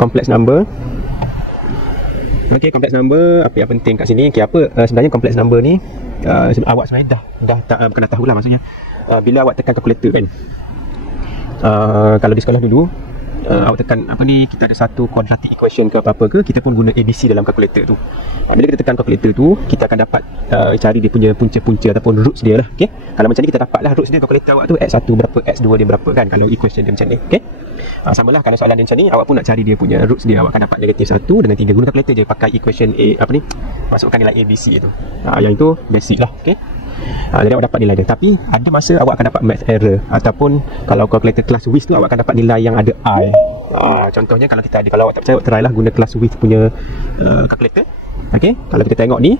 complex number. Okey, complex number apa yang penting kat sini? Okey, sebenarnya complex number ni awak sebenarnya bukan dah tahulah, maksudnya bila awak tekan kalkulator kan. Kalau di sekolah dulu awak tekan kita ada satu quadratic equation ke apa-apa ke, kita pun guna ABC dalam kalkulator tu. Bila kita tekan kalkulator tu, kita akan dapat cari dia punya punca-punca ataupun roots dia lah. Okey, kalau macam ni kita dapatlah roots dia, kalkulator awak tu x1 berapa, x2 dia berapa kan, kalau equation dia macam ni. Okey, samalah kalau soalan dia macam ni, awak pun nak cari dia punya roots dia, awak akan dapat -1 dengan 3. Guna kalkulator je, pakai equation masukkan nilai ABC tu. Yang itu basic lah. Okey, jadi awak dapat nilai dia. Tapi ada masa awak akan dapat math error, ataupun kalau kalkulator kelas width tu awak akan dapat nilai yang ada I. Contohnya kalau kita ada, kalau awak tak percaya, awak try lah guna kelas width punya kalkulator. Okey, kalau kita tengok ni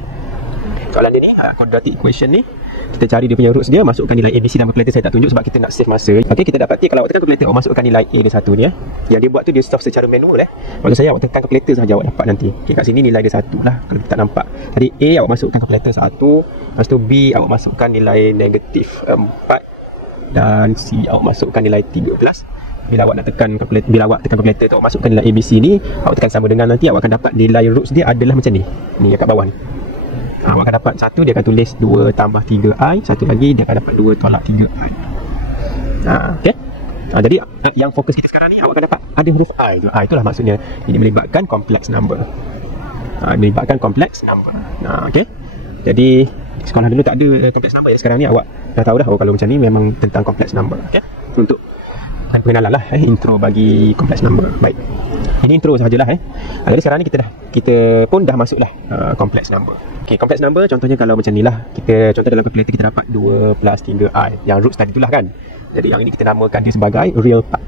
soalan dia ni, quadratic equation ni, kita cari dia punya roots dia, masukkan nilai ABC dalam kalkulator. Saya tak tunjuk sebab kita nak save masa. Okey, kita dapat kalau awak tekan kalkulator, awak masukkan nilai A dia 1 ni Yang dia buat tu dia solve secara manual Maksud saya awak tekan kalkulator sahaja awak dapat nanti. Okey, kat sini nilai dia 1 lah kalau kita tak nampak. Jadi A awak masukkan kalkulator 1, lepas tu B awak masukkan nilai -4 dan C awak masukkan nilai 13. Bila awak tekan kalkulator tu, awak masukkan nilai ABC ni, awak tekan sama dengan, nanti awak akan dapat nilai roots dia adalah macam ni. Ni dekat bawah ni. Awak akan dapat 1, dia akan tulis 2 tambah 3i, satu lagi dia akan dapat 2 tolak 3i. Okey. Jadi yang fokus kita sekarang ni, awak akan dapat ada huruf I tu. Itulah maksudnya ini melibatkan complex number. Melibatkan complex number. Okey. Jadi sekolah dulu tak ada complex number, sekarang ni awak dah tahu dah, kalau macam ni memang tentang complex number. Okey. Untuk pengenalan lah, intro bagi complex number. Baik, ini intro sahajalah. Jadi sekarang ni kita pun dah masuk lah complex number. Okey, complex number contohnya kalau macam ni lah, kita contoh dalam calculator kita dapat 2 plus 3i, yang roots tadi itulah kan. Jadi yang ini kita namakan dia sebagai real part.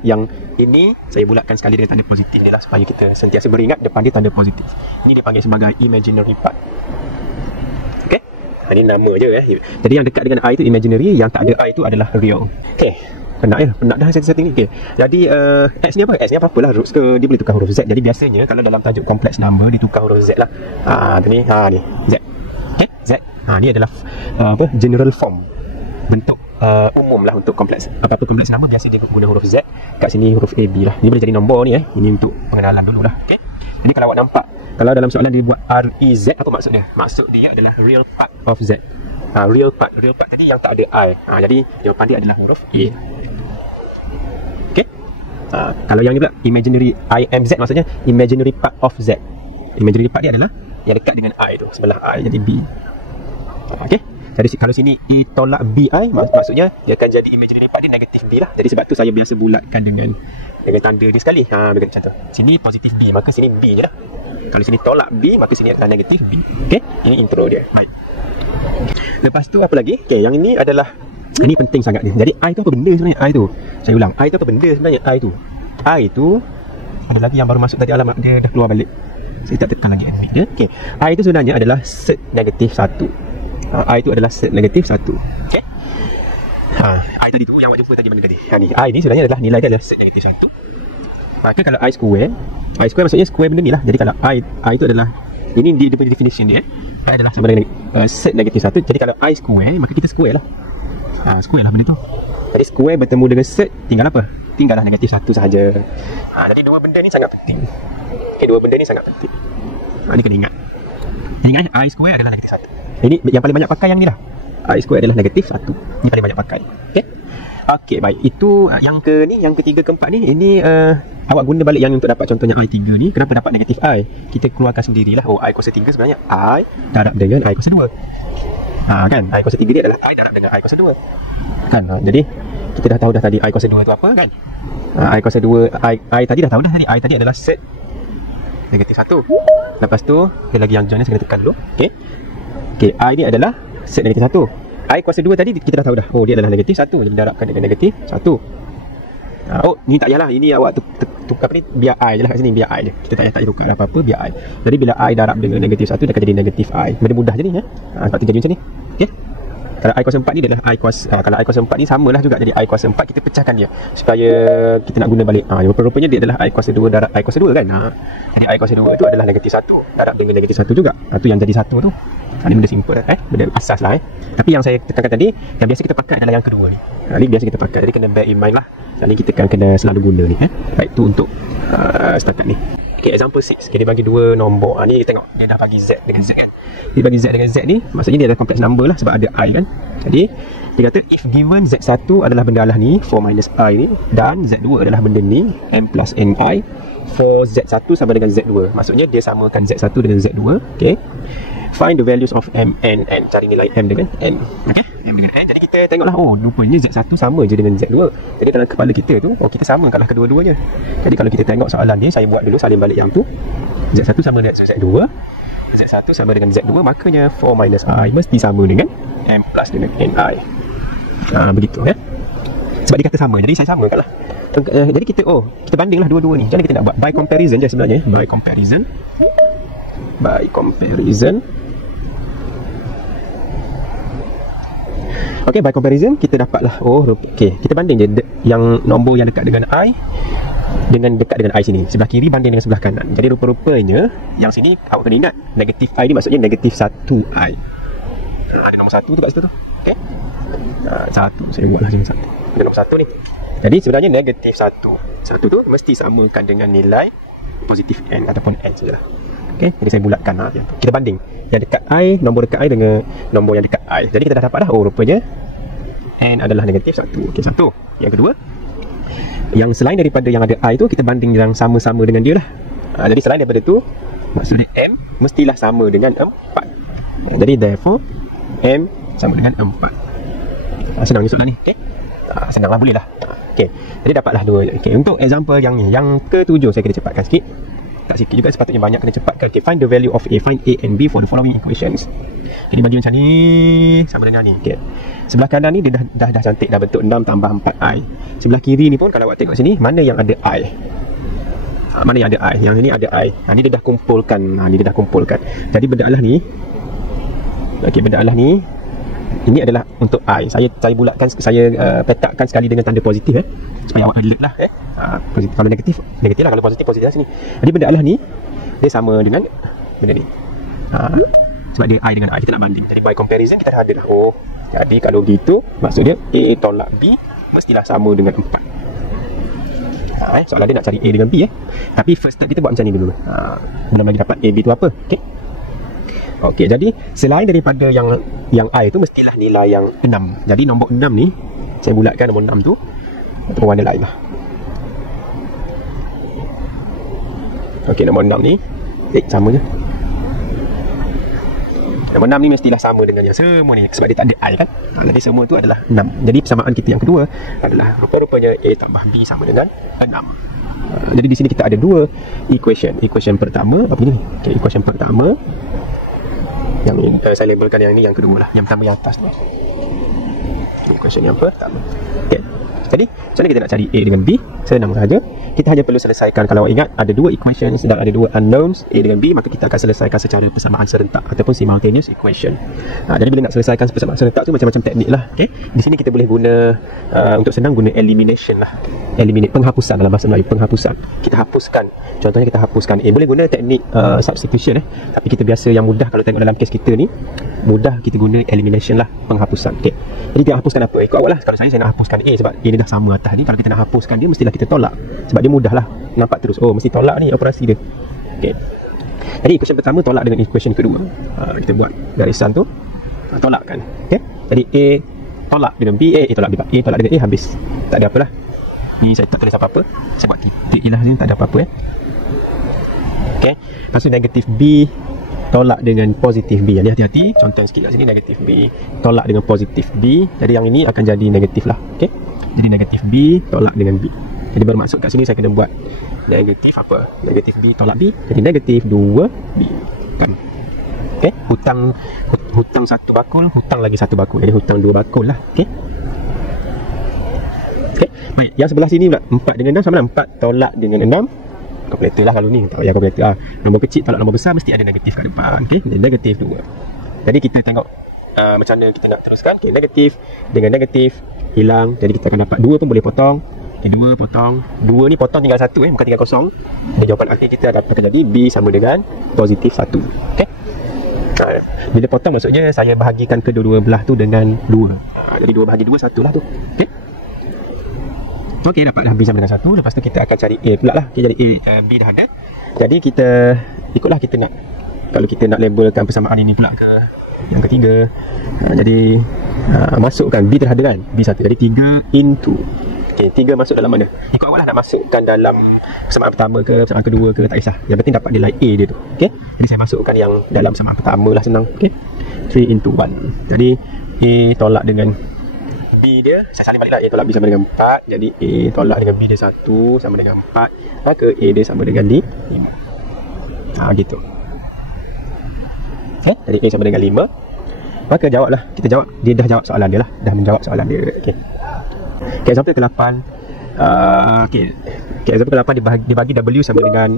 Yang ini saya bulatkan sekali dengan tanda positif dia lah, supaya kita sentiasa beringat depan dia tanda positif. Ini dia panggil sebagai imaginary part. Okey, ini nama je Jadi yang dekat dengan I itu imaginary, yang tak ada I itu adalah real. Okey, penat dah setting ni. Okey, jadi X ni apa? X ni apa-apalah, roots ke, dia boleh tukar huruf Z. Jadi biasanya kalau dalam tajuk complex number dia tukar huruf Z lah. Ni Z. Okey, Z. Ni adalah general form, bentuk umum lah untuk kompleks. Apa-apa kompleks number biasa dia guna huruf Z. Kat sini huruf AB lah. Dia boleh jadi nombor ni Ini untuk pengenalan dulu lah. Okey, jadi kalau awak nampak, kalau dalam soalan dia buat REZ, apa maksud dia? Maksud dia adalah real part of Z. Real part tadi yang tak ada I. Jadi jawapan dia adalah huruf A. Okey. Kalau yang ni pula imaginary IMZ, maksudnya imaginary part of Z. Imaginary part dia adalah yang dekat dengan I tu, sebelah I, jadi B. Okey. Jadi kalau sini A tolak BI, maksudnya dia akan jadi imaginary part dia negatif B lah. Jadi sebab tu saya biasa bulatkan dengan tanda ni sekali. Macam tu. Sini positif B, maka sini B je lah. Kalau sini tolak B, maka sini adalah negatif B. Okey, ini intro dia. Baik. Lepas tu apa lagi? Okey, yang ini adalah, ini penting sangat ni. Jadi I tu apa benda sebenarnya? I tu, saya ulang, I tu apa benda sebenarnya? I tu ada lagi yang baru masuk tadi, alamat dia dah keluar balik. Saya tak tekan lagi admit dia. Okey, I tu sebenarnya adalah set negatif 1. I tu adalah set negatif 1. Okey. I tadi tu yang awak jumpa tadi mana tadi? Ni I ni sebenarnya adalah nilai dia adalah set negatif 1. Maka kalau I square maksudnya square benda ni lah. Jadi kalau I tu adalah, ini dia punya definition dia I adalah sama dengan set negatif 1. Jadi kalau I square, maka kita square lah. Square lah benda tu. Jadi square bertemu dengan set, tinggal apa? Tinggallah negatif 1 sahaja. Jadi dua benda ni sangat penting. Okey, dua benda ni sangat penting. Ni kena ingat. Ingat I square adalah negatif 1. Ini yang paling banyak pakai yang ni lah. I square adalah negatif 1. Ni paling banyak pakai. Okey, baik. Itu yang ketiga, keempat ni. Ini awak guna balik yang untuk dapat contohnya I3 ni. Kenapa dapat negatif I? Kita keluarkan sendirilah. I kuasa 3 sebenarnya I darab dengan I kuasa 2. Kan? I kuasa 3 dia adalah I darab dengan I kuasa 2. Kan? Jadi kita dah tahu dah tadi I kuasa 2 tu apa kan? I kuasa 2, I tadi dah tahu dah tadi. I tadi adalah set negatif 1. Lepas tu ada lagi yang join, saya kena tekan dulu. Okey, I ni adalah set negatif 1. I kuasa 2 tadi kita dah tahu dah. Dia adalah negatif 1. Jadi darabkan dengan negatif 1. Ni tak payahlah. Ini awak tukar ni, biar I je lah kat sini. Biar I je. Kita tak payah tukar apa-apa, biar I. Jadi bila I darab dengan negatif 1, dia akan jadi negatif I. Benda mudah je ni. Sebab 3 macam ni. Okey. Kalau I kuasa 4 ni adalah I kuasa, kalau I kuasa 4 ni samalah juga. Jadi I kuasa 4 kita pecahkan dia supaya kita nak guna balik. Rupanya dia adalah I kuasa 2 darab I kuasa 2 kan. Jadi I kuasa 2 tu adalah negatif 1 darab dengan negatif 1 juga. Tu yang jadi 1 tu. Ini benda simple benda asas lah Tapi yang saya tekankan tadi, yang biasa kita pakai adalah yang kedua ni. Ini biasa kita pakai, jadi kena bear in mind lah. Jadi kita kan kena selalu guna ni Baik tu untuk setakat ni. Okay, example 6. Okay, dia bagi dua nombor. Ni kita tengok dia dah bagi Z dengan Z kan. Dia bagi Z dengan Z ni, maksudnya dia adalah complex number lah sebab ada I kan. Jadi dia kata if given Z1 adalah benda alah ni 4 minus I ni, dan Z2 adalah benda ni M plus NI, for Z1 sama dengan Z2. Maksudnya dia samakan Z1 dengan Z2. Okay, find the values of M, N, N. Cari nilai M dengan N. Okay, M dengan N. Jadi kita tengoklah, oh rupanya Z1 sama je dengan Z2. Jadi dalam kepala kita tu, oh kita samakanlah kedua-duanya. Jadi kalau kita tengok soalan ni, saya buat dulu salin balik yang tu. Z1 sama dengan Z2, Z1 sama dengan Z2, makanya 4 minus I mesti sama dengan M plus dengan NI. Begitu sebab dia kata sama, jadi saya samakanlah. Jadi kita bandinglah dua-dua ni. Jadi kita nak buat by comparison je sebenarnya. By comparison Okay, by comparison kita dapatlah, okay, kita banding je yang nombor yang dekat dengan I dengan dekat dengan I sini. Sebelah kiri banding dengan sebelah kanan. Jadi rupa-rupanya yang sini awak kena ingat, negatif I ni maksudnya negatif 1I. Ada nombor 1 tu kat situ tu. Okay, 1 saya buatlah macam 1. Ada nombor 1 ni. Jadi sebenarnya negatif 1 tu mesti samakan dengan nilai positif N ataupun N sajalah. Okay, jadi saya bulatkan kita banding yang dekat I, nombor dekat I dengan nombor yang dekat I. Jadi kita dah dapat dah, rupanya N adalah negatif 1. Okay, 1. Yang kedua, yang selain daripada yang ada I tu, kita banding yang sama-sama dengan dia lah. Jadi selain daripada tu, maksudnya M mestilah sama dengan 4. Jadi therefore M sama dengan 4. Senang ni soalan ni. Okay, senanglah, boleh lah. Okay, jadi dapatlah 2. Okay, untuk example yang ni, yang ke-7 saya kena cepatkan sikit. Tak sikit juga, sepatutnya banyak kena cepatkan. Okay, find the value of A, find A and B for the following equations. Jadi bagi macam ni sama dengan ni. Okay, sebelah kanan ni dia dah cantik, dah bentuk 6 tambah 4I. Sebelah kiri ni pun kalau awak tengok sini, mana yang ada I, mana yang ada I, yang ini ada I. Ni dia dah kumpulkan. Ni dia dah kumpulkan. Jadi benda alah ni, okay, benda alah ni, ini adalah untuk I. Saya bulatkan, saya petakkan sekali dengan tanda positif supaya awak alert lah positif. Kalau negatif lah, kalau positif lah sini. Jadi benda alah ni dia sama dengan benda ni. Sebab dia I dengan I, kita nak banding. Jadi by comparison kita dah ada dah. Jadi kalau gitu maksudnya A tolak B mestilah sama dengan 4. Soalan dia nak cari A dengan B Tapi first step kita buat macam ni dulu. Belum lagi dapat A, B tu apa. Okey, jadi selain daripada yang I tu mestilah nilai yang 6. Jadi nombor 6 ni saya bulatkan nombor 6 tu atau warna lain lah. Okey, nombor 6 ni sama je. Nombor 6 ni mestilah sama dengan yang semua ni sebab dia tak ada I kan. Jadi semua tu adalah 6. Jadi persamaan kita yang kedua adalah rupa-rupanya A tambah B sama dengan 6. Jadi di sini kita ada dua equation. Equation pertama apa ni? Okey, equation pertama yang saya labelkan yang ni yang kedua lah. Yang pertama yang atas tu. Equation yang pertama. Okay. Jadi macam mana kita nak cari A dengan B? Senang sahaja. Kita hanya perlu selesaikan, kalau awak ingat ada dua equations dan ada dua unknowns A dengan B, maka kita akan selesaikan secara persamaan serentak ataupun simultaneous equation. Jadi bila nak selesaikan persamaan serentak tu macam-macam teknik lah. Okay. Di sini kita boleh guna untuk senang guna elimination lah. Eliminate, penghapusan dalam bahasa Melayu, penghapusan. Kita hapuskan. Contohnya kita hapuskan A. Boleh guna teknik substitution tapi kita biasa yang mudah kalau tengok dalam kes kita ni, mudah kita guna elimination lah, penghapusan. Okay. Jadi kita hapuskan apa? Ikut awak lah. Kalau saya nak hapuskan A sebab A ni dah sama atas ni. Kalau kita nak hapuskan dia mestilah kita tolak sebab dia mudah lah, nampak terus. Mesti tolak ni operasi dia. Okay. Jadi equation pertama tolak dengan equation kedua. Kita buat garisan tu, tolakkan. Okay. Jadi A tolak dengan B, A tolak dengan A, tolak dengan A, habis. Tak ada apalah. Ni saya tak tulis apa-apa. Saya buat titik je lah sini, tak ada apa-apa Okay. Lepas tu negatif B tolak dengan positif B. Jadi hati-hati, contoh sikit kat sini, negatif B tolak dengan positif B. Jadi yang ini akan jadi negatif lah. Okay. Jadi negatif B tolak dengan B. Jadi bermaksud kat sini saya kena buat negatif apa? Negatif B tolak B. Jadi negatif 2B kan. Okay. Hutang 1 bakul, hutang lagi 1 bakul. Jadi hutang 2 bakul lah. Okay. Okay. Baik, yang sebelah sini pula 4 dengan 6 sama dengan 4 tolak dengan 6. Kalkulator lah kalau ni, tak payah kalkulator lah. Nombor kecil tolak nombor besar mesti ada negatif kat depan. Okay. Jadi negatif 2. Jadi kita tengok macam mana kita nak teruskan. Okay. Negatif dengan negatif hilang. Jadi kita akan dapat 2 pun boleh potong. Okay, 2 potong. 2 ni potong tinggal 1 bukan tinggal kosong. Jadi jawapan akhir kita akan jadi B sama dengan positif 1. Okay. Bila potong maksudnya saya bahagikan kedua-dua belah tu dengan 2. Jadi 2 bahagi 2, 1 lah tu. Okey. Okey, dapatlah B sama dengan 1. Lepas tu kita akan cari A pula lah. Okay, jadi B dah ada. Jadi kita ikutlah kita nak, kalau kita nak labelkan persamaan ini pula ke yang ketiga. Jadi masukkan B telah ada kan, B1. Jadi 3 into. Okey, 3 masuk dalam mana? Ikut awak lah nak masukkan dalam persamaan pertama ke persamaan kedua ke, tak kisah. Yang penting dapat nilai A dia tu. Okey. Jadi saya masukkan yang dalam persamaan pertama lah, senang. Okey. 3 into 1. Jadi A tolak dengan B dia, saya salin balik lah. A tolak B sama dengan 4. Jadi A tolak dengan B dia 1 sama dengan 4. Maka A dia sama dengan D 5. Gitu. Okay, jadi A sama dengan 5. Maka jawablah. Kita jawab. Dia dah jawab soalan dia lah. Dah menjawab soalan dia. Okay. Okay, example ke-8. Okay, example ke-8 dibagi W sama dengan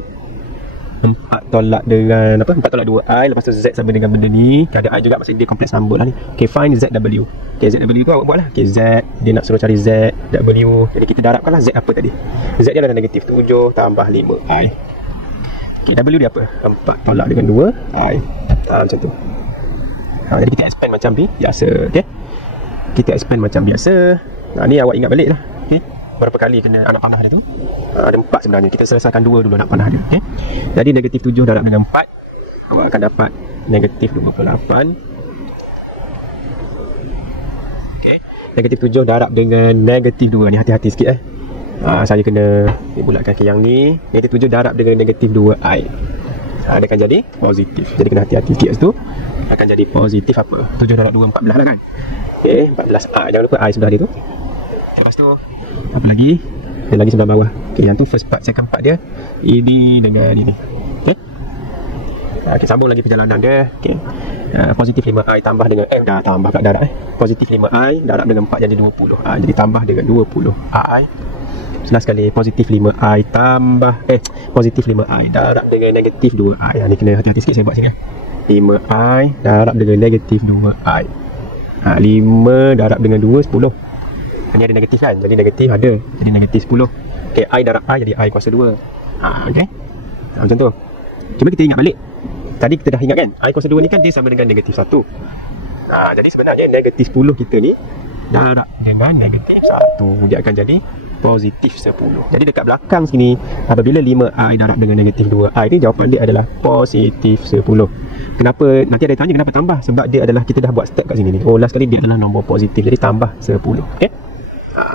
4 tolak dengan apa? 4 tolak 2I. Lepas tu Z sama dengan benda ni. Okay, ada I juga, maksudnya dia kompleks number lah ni. Okay, find ZW. Okay, ZW tu awak buat lah. Okay, Z. Dia nak suruh cari ZW. Jadi kita darabkan lah Z apa tadi. Z dia adalah negatif 7 tambah 5I. Okay, W dia apa? 4 tolak dengan 2I. Macam tu. Jadi kita expand macam biasa. Okay, kita expand macam biasa. Ni awak ingat balik lah. Okay, berapa kali kena anak panah dia tu? Ada 4 sebenarnya. Kita selesaikan 2 dulu anak panah dia. Okay, jadi negatif 7 darab dengan 4, awak akan dapat negatif 28. Okay, negatif 7 darab dengan negatif 2. Ni hati-hati sikit saya kena bulatkan ke yang ni. Negatif 7 darab dengan negatif 2I. Dia akan jadi positif. Jadi kena hati-hati sikit situ. Akan jadi positif apa? 7 darab 2, 14 lah kan? Okay, 14I. Jangan lupa I sebelah dia tu. Lepas tu apa lagi? Ada lagi sebelah bawah. Okay, yang tu first part, second part dia ini dengan ini. Okay, okay, sambung lagi perjalanan dia. Okay, positif 5I tambah dengan dah tambah kat darab positif 5I darab dengan 4 jadi 20. Jadi tambah dengan 20I. Senang sekali. Positif 5I tambah positif 5I darab dengan negatif 2I. Ni kena hati-hati sikit saya buat sini. 5I darab dengan negatif 2I. 5 darab dengan 2, 10. Ini ada negatif kan? Jadi negatif ada. Jadi negatif 10. Okay, I darab I jadi I kuasa 2. Okay, macam tu. Cuma kita ingat balik. Tadi kita dah ingat kan? I kuasa 2 ni kan dia sama dengan negatif 1. Jadi sebenarnya negatif 10 kita ni darab dengan negatif 1. Dia akan jadi positif 10. Jadi dekat belakang sini, apabila 5I darab dengan negatif 2I ni, jawapan dia adalah positif 10. Kenapa? Nanti ada tanya kenapa tambah. Sebab dia adalah, kita dah buat step kat sini ni. Last kali dia adalah nombor positif. Jadi tambah 10. Okay,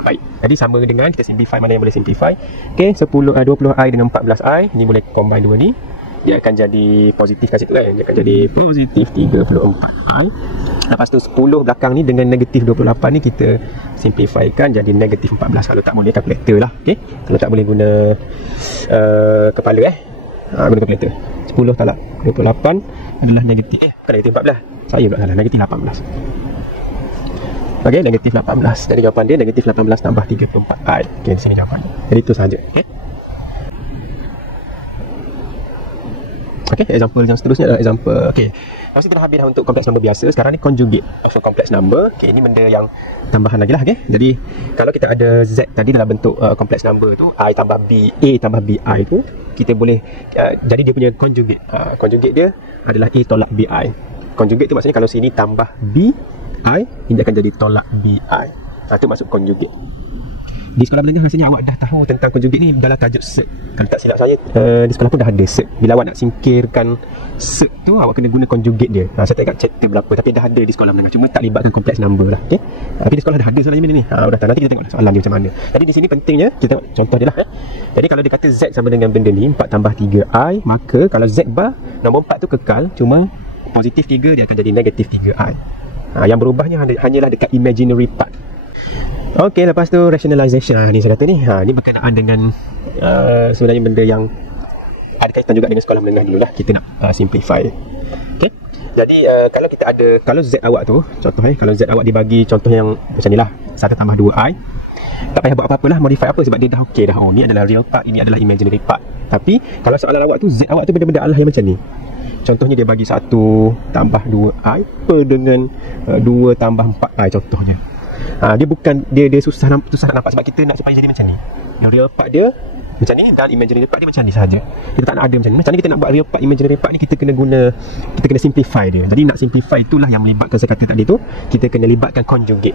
baik. Jadi sama dengan kita simplify mana yang boleh simplify. Okay, 20I dengan 14I. Ni boleh combine dua ni. Dia akan jadi positif kat situ kan. Dia akan jadi positif 34I. Lepas tu 10 belakang ni dengan negatif 28 ni kita simplifykan jadi negatif 14. Kalau tak boleh kalkulator lah. Okay, kalau tak boleh guna kepala guna kalkulator. 10 tolak 28 adalah negatif bukan negatif 14. Saya pula salah, negatif 18. Okey, negatif 18. Jadi jawapan dia negatif 18 tambah 34I. Okey, di sini jawapan. Jadi itu sahaja. Okey. Okey, example yang seterusnya adalah example. Okey. Lepas kita dah habis dah untuk kompleks number biasa. Sekarang ni conjugate of a complex number. Okey, ini benda yang tambahan lagi lah. Okey. Jadi kalau kita ada Z tadi dalam bentuk kompleks number tu, I tambah B, A tambah BI tu, kita boleh jadi dia punya conjugate. Conjugate dia adalah A tolak BI. Conjugate tu maksudnya kalau sini tambah BI, ini akan jadi tolak BI. Itu maksud conjugate. Di sekolah belajar rasanya awak dah tahu tentang conjugate ni dalam tajuk cert. Kalau tak silap saya, di sekolah pun dah ada cert. Bila awak nak singkirkan cert tu, awak kena guna conjugate dia. Saya tak ingat chapter berapa, tapi dah ada di sekolah menengah. Cuma tak libatkan kompleks number lah. Okay? Tapi di sekolah dah ada soalan ni. Dah tahu. Nanti kita tengok soalan dia macam mana. Jadi di sini pentingnya, kita tengok contoh dia lah. Jadi kalau dia kata Z sama dengan benda ni, 4 tambah 3I, maka kalau Z bar, nombor 4 tu kekal, cuma positif 3 dia akan jadi negatif 3I. Yang berubahnya hanyalah dekat imaginary part. Okey, lepas tu rationalization. Ni saya kata ni. Ni berkenaan dengan sebenarnya benda yang ada kaitan juga dengan sekolah menengah dulu lah. Kita nak simplify. Okey. Jadi kalau kita ada, kalau Z awak tu, contoh kalau Z awak dibagi contoh yang macam ni lah, 1 tambah 2I. Tak payah buat apa-apa lah, modify apa, sebab dia dah okey dah. Ni adalah real part, ini adalah imaginary part. Tapi kalau soalan awak tu, Z awak tu benda-benda Allah yang macam ni. Contohnya dia bagi 1 tambah 2I dengan 2 tambah 4I contohnya. Dia bukan, dia susah nak nampak sebab kita nak supaya jadi macam ni. Yang real part dia Macam ni, dan imaginary part dia macam ni saja. Kita tak nak ada macam ni. Macam ni kita nak buat real part, imaginary part ni kita kena simplify dia. Jadi nak simplify itulah yang melibatkan saya kata tadi tu, kita kena libatkan conjugate.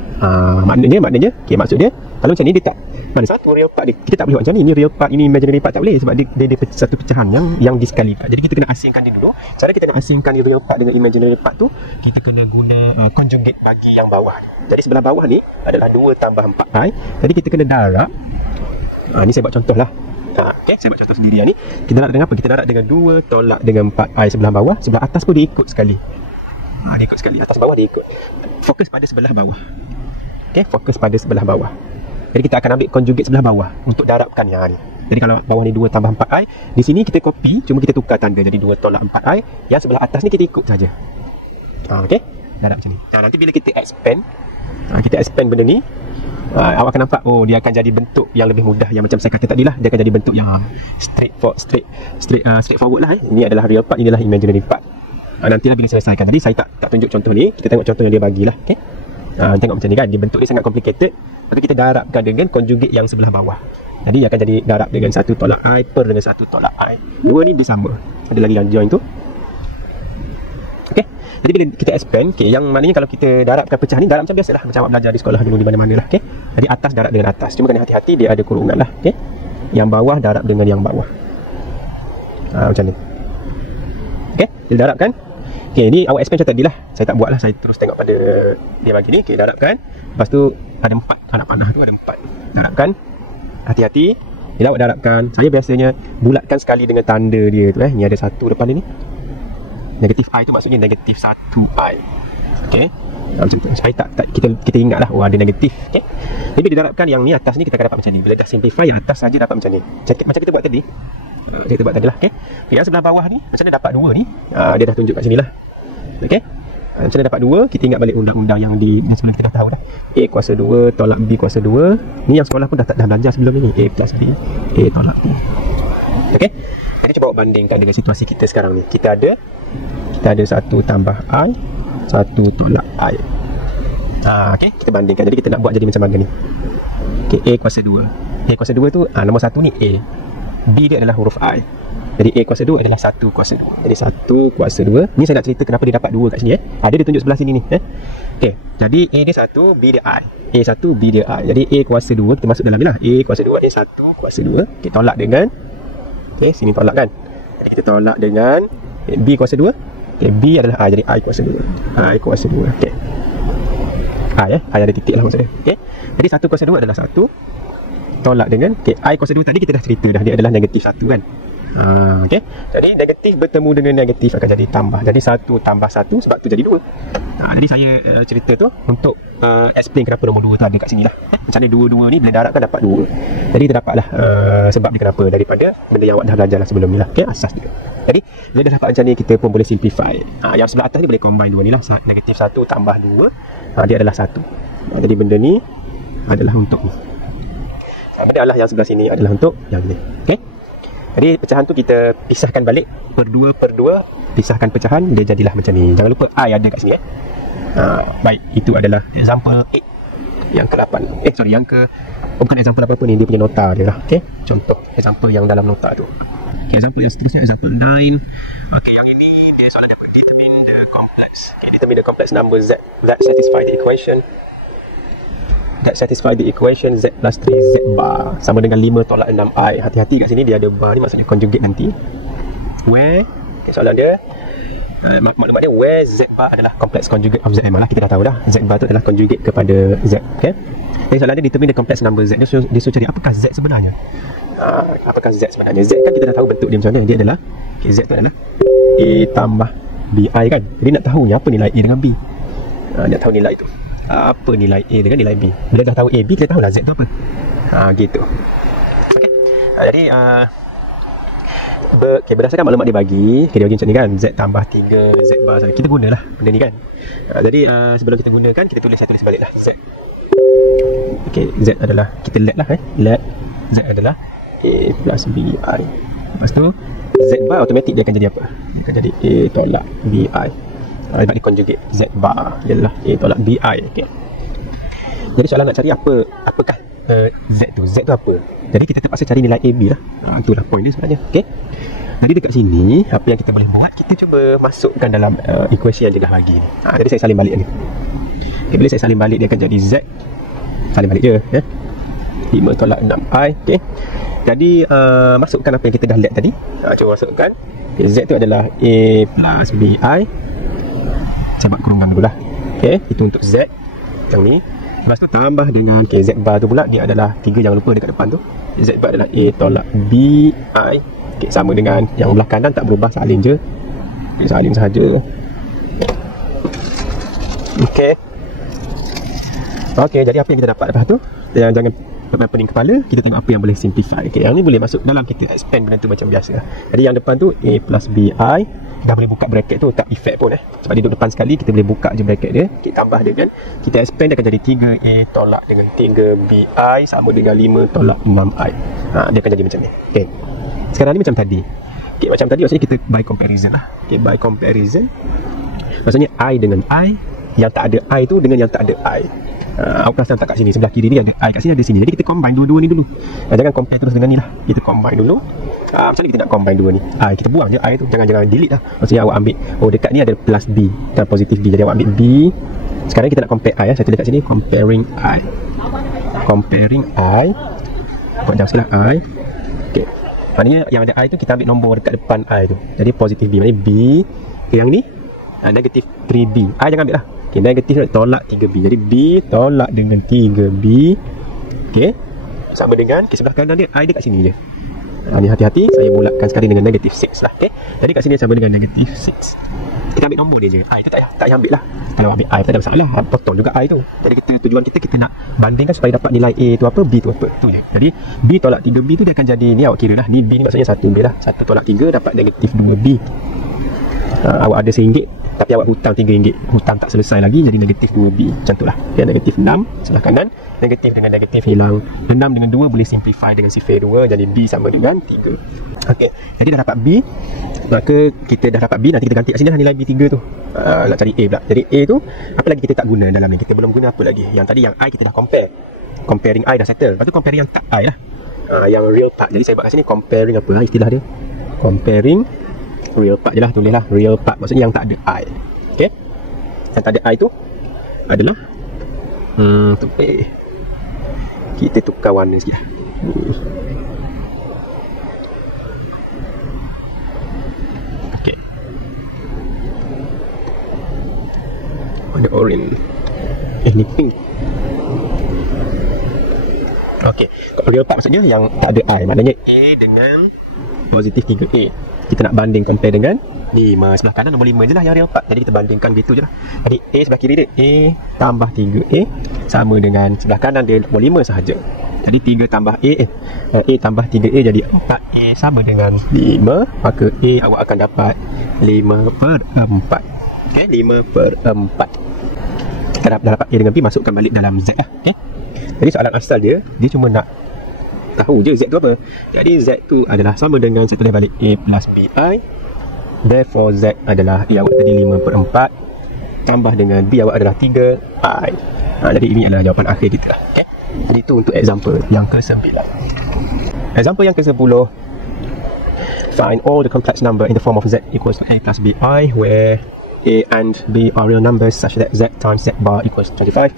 Maknanya okay, maksud dia kalau macam ni dia tak, mana satu real part dia, kita tak boleh buat macam ni. Ini real part, ini imaginary part tak boleh sebab dia satu pecahan yang diskalikan. Jadi kita kena asingkan dia dulu. Cara kita nak asingkan real part dengan imaginary part tu, kita kena guna conjugate bagi yang bawah. Jadi sebelah bawah ni adalah 2 tambah 4i. Jadi kita kena darab. Ni saya buat contoh lah. Okay, saya buat contoh sendiri ni. Kita darab dengan apa? Kita darab dengan 2 tolak dengan 4i sebelah bawah. Sebelah atas pun dia ikut sekali. Dia ikut sekali. Atas bawah dia ikut. Fokus pada sebelah bawah. Okay, fokus pada sebelah bawah. Jadi kita akan ambil conjugate sebelah bawah untuk darabkan yang ni. Jadi kalau bawah ni 2 tambah 4i, di sini kita copy, cuma kita tukar tanda jadi 2 tolak 4i. Yang sebelah atas ni kita ikut saja. Okay, darab macam ni. Nanti bila kita expand benda ni, awak akan nampak dia akan jadi bentuk yang lebih mudah, yang macam saya kata tadi lah. Dia akan jadi bentuk yang straightforward lah. Ini adalah real part, inilah imaginary part. Nantilah bila selesaikan. Tadi saya tak tunjuk contoh ni, kita tengok contoh yang dia bagilah. Okay, tengok macam ni kan, dia bentuk dia sangat complicated. Lepas kita darabkan dengan conjugate yang sebelah bawah. Jadi dia akan jadi darab dengan 1 tolak i per dengan 1 tolak i. Dua ni dia sama. Ada lagi yang join tu. Okay, jadi bila kita expand, yang maknanya kalau kita darabkan pecahan ni, darab macam biasalah, macam awak belajar di sekolah dulu di mana-mana lah. Okay, jadi atas darab dengan atas, cuma kena hati-hati dia ada kurungan lah. Okay, yang bawah darab dengan yang bawah. Macam ni. Okay, dia darabkan. Okay, ni awak expand macam tadi lah. Saya tak buat lah, saya terus tengok pada dia bagi ni. Okay, darabkan. Lepas tu ada 4, anak panah tu ada 4. Darabkan. Hati-hati. Bila awak darabkan, saya biasanya bulatkan sekali dengan tanda dia tu. Ni ada 1 depan dia ni. Negatif i tu maksudnya negatif 1i. Okay, macam tu. Supaya kita ingat lah, ada negatif. Okay, jadi bila darabkan yang ni atas ni, kita akan dapat macam ni. Bila dah simplify, yang atas saja dapat macam ni. Macam kita buat tadi. Kita buat tadi lah. Okay, yang sebelah bawah ni, macam mana dapat 2 ni? Dia dah tunjuk kat sini lah. Okay, macam mana dapat 2? Kita ingat balik undang-undang yang sebelum kita dah tahu dah. A kuasa 2 tolak B kuasa 2. Ni yang sekolah pun dah belajar sebelum ni. A plus B, A tolak B. Okay, jadi cuba awak bandingkan dengan situasi kita sekarang ni. Kita ada 1 tambah I, 1 tolak I. Okay, kita bandingkan. Jadi kita nak buat jadi macam mana ni. Okay, A kuasa 2. A kuasa 2 tu nombor 1 ni A. B dia adalah huruf I. Jadi A kuasa 2 adalah 1 kuasa 2. Jadi 1 kuasa 2. Ni saya nak cerita kenapa dia dapat 2 kat sini. Dia tunjuk sebelah sini ni. Okay, jadi A dia 1, B dia I. A 1, B dia I. Jadi A kuasa 2, kita masuk dalam ni lah. A kuasa 2, A 1 kuasa 2. Okay, tolak dengan, okay, sini tolak kan. Jadi kita tolak dengan B kuasa 2. Okay, B adalah I. Jadi I kuasa 2. I kuasa 2. Okay, I ada titik lah maksudnya. Okay, jadi 1 kuasa 2 adalah 1. Tolak dengan, okay, I kuasa 2 tadi kita dah cerita dah, dia adalah negatif 1 kan. Okay, jadi negatif bertemu dengan negatif akan jadi tambah. Jadi 1 tambah 1 sebab tu jadi 2. Jadi saya cerita tu untuk explain kenapa nombor 2 tu ada kat sini lah. Macam ni 2 ni bila darabkan dapat 2. Jadi terdapat lah sebab dia kenapa daripada benda yang awak dah belajar lah sebelum ni lah. Okay, asas dia. Jadi bila dah dapat macam ni, kita pun boleh simplify. Yang sebelah atas ni boleh combine 2 ni lah. Negatif 1 tambah 2, dia adalah 1. Jadi benda ni adalah untuk ni. Benda Allah yang sebelah sini adalah untuk yang ni. Okay, jadi pecahan tu kita pisahkan balik per 2 per 2. Pisahkan pecahan, dia jadilah macam ni. Jangan lupa I ada kat sini. Baik, itu adalah example 8. Yang ke-8. Yang ke... bukan example apa-apa ni, dia punya nota dia lah. Okay, contoh example yang dalam nota tu. Okay, example yang seterusnya, example 9. Okay, yang ini dia soalan dia determine the complex. Okay, determine the complex number Z that satisfy the equation Z plus 3 Z bar sama dengan 5 tolak 6I. Hati-hati kat sini dia ada bar ni, maksudnya conjugate nanti. Where, okay, soalan dia maklumat dia, where Z bar adalah complex conjugate of ZM lah. Kita dah tahu dah, Z bar tu adalah conjugate kepada Z. Okay, jadi soalan dia determine the complex number Z. Dia suruh cari apakah Z sebenarnya. Apakah Z sebenarnya. Z kan kita dah tahu bentuk dia macam mana. Dia adalah, okay, Z tu adalah A tambah BI kan. Jadi nak tahu ni apa nilai A dengan B. Nak tahu nilai tu, apa nilai A dengan nilai B. Bila dah tahu A, B, kita tahulah Z tu apa. Gitu. Okay, jadi berdasarkan maklumat dia bagi, dia bagi macam ni kan, Z tambah 3 Z bar. Kita gunalah benda ni kan. Jadi sebelum kita gunakan, saya tulis balik lah Z. Okay, Z adalah, kita let lah let Z adalah A plus BI. Lepas tu Z bar automatik dia akan jadi apa? Dia akan jadi A tolak BI. Sebab dia conjugate Z bar, dia adalah A tolak BI. Okay, Jadi soalan nak cari apakah Z tu apa. Jadi kita terpaksa cari nilai AB lah. Itulah point dia sebenarnya. Okey. Jadi dekat sini apa yang kita boleh buat, kita cuba masukkan dalam equation yang dia dah bagi ni. Jadi saya salin balik ni. Okay, bila saya salin balik dia akan jadi Z. Salin balik je ya. 5 tolak 6i. Okey. Jadi masukkan apa yang kita dah lihat tadi. Cuba masukkan. Okay, Z tu adalah A plus BI. Saya buat kurungan dulu lah. Okey, itu untuk Z yang ni. Lepas tu tambah dengan Z bar tu pula, dia adalah 3, jangan lupa dekat depan tu. Z bar adalah A tolak BI. Okay, sama dengan yang belah kanan, tak berubah, salin je. Okay, salin sahaja. Okay. Okay, jadi apa yang kita dapat lepas tu? Jangan pening kepala, kita tengok apa yang boleh simplify. Okay, yang ni boleh masuk dalam, kita expand benda tu macam biasa. Jadi yang depan tu A plus BI, dah boleh buka bracket tu, tak effect pun sebab dia duduk depan sekali, kita boleh buka je bracket dia. Kita tambah dia kan, kita expand dia akan jadi 3A tolak dengan 3BI sama dengan 5 tolak 6I. Dia akan jadi macam ni. Okay, sekarang ni macam tadi. Okay, macam tadi maksudnya kita by comparison lah. Okay, by comparison maksudnya I dengan I, yang tak ada I tu dengan yang tak ada I. Outcast yang tak kat sini, sebelah kiri ni ada I, kat sini ada sini. Jadi kita combine dua-dua ni dulu. Jangan compare terus dengan ni lah. Kita combine dulu. Macam mana kita nak combine dua ni? Kita buang je I tu. Jangan delete lah. Maksudnya awak ambil, dekat ni ada plus B dan positif B. Jadi awak ambil B. Sekarang kita nak compare I. Saya tulis kat sini, comparing I. Comparing I. Buat jauh sikit lah I. Okay. Maknanya yang ada I tu, kita ambil nombor dekat depan I tu. Jadi positif B. Maknanya B. Okay, yang ni negatif 3B. I jangan ambil lah. Okay, negatif tolak 3B. Jadi B tolak dengan 3B. Okay, sama dengan sebelah kanan dia, I dia kat sini je. Ni hati-hati, saya bulatkan sekali dengan negatif 6 lah. Okay, jadi kat sini sama dengan negatif 6. Kita ambil nombor dia je. I tu tak payah ambil lah. Kalau ambil I tak ada masalah, potong juga I tu. Jadi tujuan kita nak bandingkan supaya dapat nilai A tu apa, B tu apa. Tu je. Jadi B tolak 3B tu dia akan jadi, ni awak kira lah. Ni B ni maksudnya 1B lah. 1 tolak 3 dapat negatif 2B. Awak ada RM1, tapi awak hutang RM3, hutang tak selesai lagi, jadi negatif 2B. Macam tu lah. Okay, negatif 6 sebelah kanan, negatif dengan negatif hilang. 6 dengan 2 boleh simplify dengan sifar 2, jadi B sama dengan 3. Ok, jadi dah dapat B, maka kita dah dapat B, nanti kita ganti kat sini lah nilai B3 tu. Nak cari A pula. Jadi A tu, apa lagi kita tak guna dalam ni? Kita belum guna apa lagi? Yang tadi yang I kita dah compare. Comparing I dah settle. Lepas tu comparing yang tak I lah. Yang real part. Jadi saya buat kat sini comparing apa lah istilah dia? Comparing real part je lah, tulis lah real part, maksudnya yang tak ada I. Okay, yang tak ada I tu adalah kita tukar warna sikit lah. Okay, warna orange, ni pink. Okay, real part maksudnya yang tak ada I, maknanya A dengan positif 3A. Kita nak banding compare dengan 5. Sebelah kanan nombor 5 je lah yang real part. Jadi kita bandingkan gitu je lah. Jadi A sebelah kiri dia, A tambah 3A sama dengan sebelah kanan dia nombor 5 sahaja. Jadi 3 tambah A, A tambah 3A jadi 4A sama dengan 5. Maka A awak akan dapat 5/4. Okay, 5/4. Kita dah dapat A dengan B, masukkan balik dalam Z lah. Okay, jadi soalan asal dia cuma nak tahu je Z tu apa. Jadi Z tu adalah sama dengan, saya tulis balik, A plus BI. Therefore Z adalah A awak tadi 5/4 tambah dengan B awak adalah 3I. Jadi ini adalah jawapan akhir kita. Okay, jadi itu untuk example yang ke-9. Example yang ke-10, find all the complex number in the form of Z equals to A plus BI where A and B are real numbers such that Z times Z bar equals 25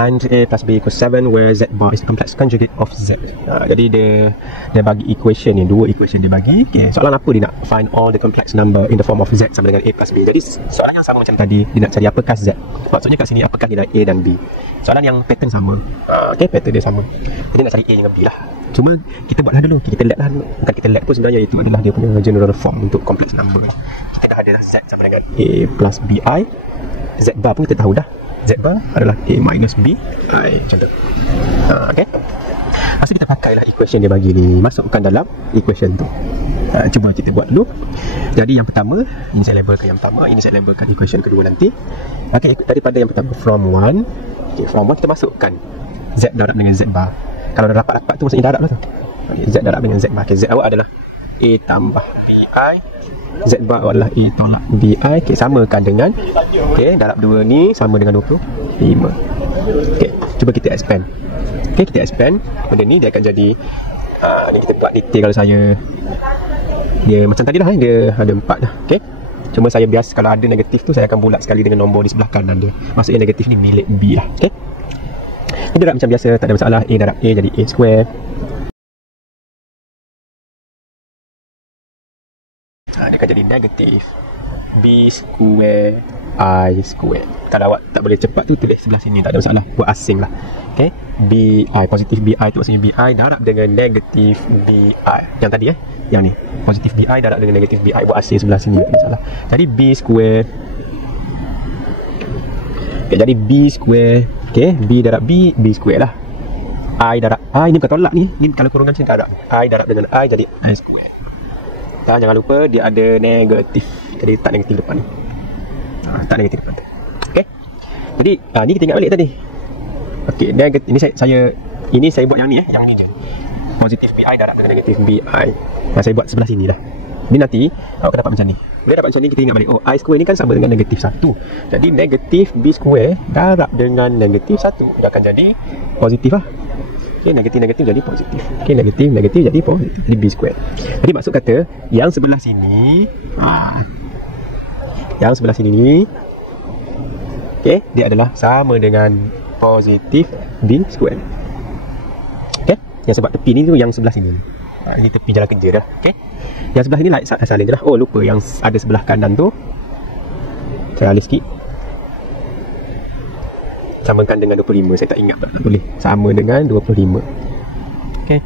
and A plus B equals 7 where Z bar is the complex conjugate of Z. Jadi dia bagi equation ni, dua equation dia bagi. Okay, soalan apa dia nak find all the complex number in the form of Z sama dengan A plus B. Jadi soalan yang sama macam tadi, dia nak cari apakah Z. Maksudnya kat sini apakah nilai A dan B. Soalan yang pattern sama. Okay, pattern dia sama. Jadi nak cari A dengan B lah. Cuma kita buatlah dulu, kita lihat lah dulu. Bukan kita lihat pun, sebenarnya itu adalah dia punya general form untuk complex number. Kita dah ada Z sama dengan A plus BI. Z bar pun kita tahu dah. Z bar adalah A minus B I, macam tu. Okay, masa kita pakailah equation dia bagi ni, masukkan dalam equation tu. Cuba kita buat dulu. Jadi yang pertama, ini saya labelkan yang pertama, ini saya labelkan equation kedua nanti. Okay, daripada yang pertama from 1. Okay, from 1 kita masukkan Z darab dengan Z bar. Kalau dah dapat tu maksudnya darab lah tu. Okay, Z darab dengan Z bar. Okay, Z awak adalah A tambah BI, Z bar adalah A tolak BI. Okay, samakan dengan, okay, darab 2 ni sama dengan 20. 5. Okey, cuba kita expand. Okey, kita expand. Benda ni dia akan jadi ni kita buat detail kalau saya. Dia macam tadi lah, dia ada 4 dah. Okey. Cuma saya biasa kalau ada negatif tu saya akan bulat sekali dengan nombor di sebelah kanan dia. Maksudnya negatif ni milik B lah. Okey. Ini darab macam biasa, tak ada masalah. A darab A jadi A square. Dia akan jadi negatif B square I square. Kalau awak tak boleh cepat tu tulis sebelah sini, tak ada masalah. Buat asing lah. Okay, BI, positif BI tu maksudnya BI darab dengan negatif BI. Yang tadi yang ni, positif BI darab dengan negatif BI. Buat asing sebelah sini, tak ada masalah. Jadi B square. Okay, jadi B square. Okay, B darab B, B square lah. I darab I, ni bukan tolak ni. Ni kalau kurungan macam darab. I darab dengan I jadi I square. Dan jangan lupa dia ada negatif. Jadi tak negatif depan ni. Tak negatif depan tu. Okay. Jadi ni kita ingat balik tadi. Okey, negatif ini saya buat yang ni yang ni je. Positif BI darab dengan negatif BI. Saya buat sebelah sini lah. Ni nanti awak akan dapat macam ni. Bila dapat macam ni kita ingat balik, oh I square ni kan sama dengan negatif 1. Jadi negatif B square darab dengan negatif 1 dia akan jadi positif lah. Okey, negatif jadi positif. Okey, negatif jadi positif. Jadi B square. Jadi maksud kata yang sebelah sini ni okey, dia adalah sama dengan positif B square. Okey, yang sebab tepi ni tu yang sebelah sini. Ini tepi jalan kerja dah. Okey, yang sebelah sini like salin je lah. Oh, lupa yang ada sebelah kanan tu saya alih sikit. Samakan dengan 25. Saya tak ingat tak boleh. Sama dengan 25. Okey.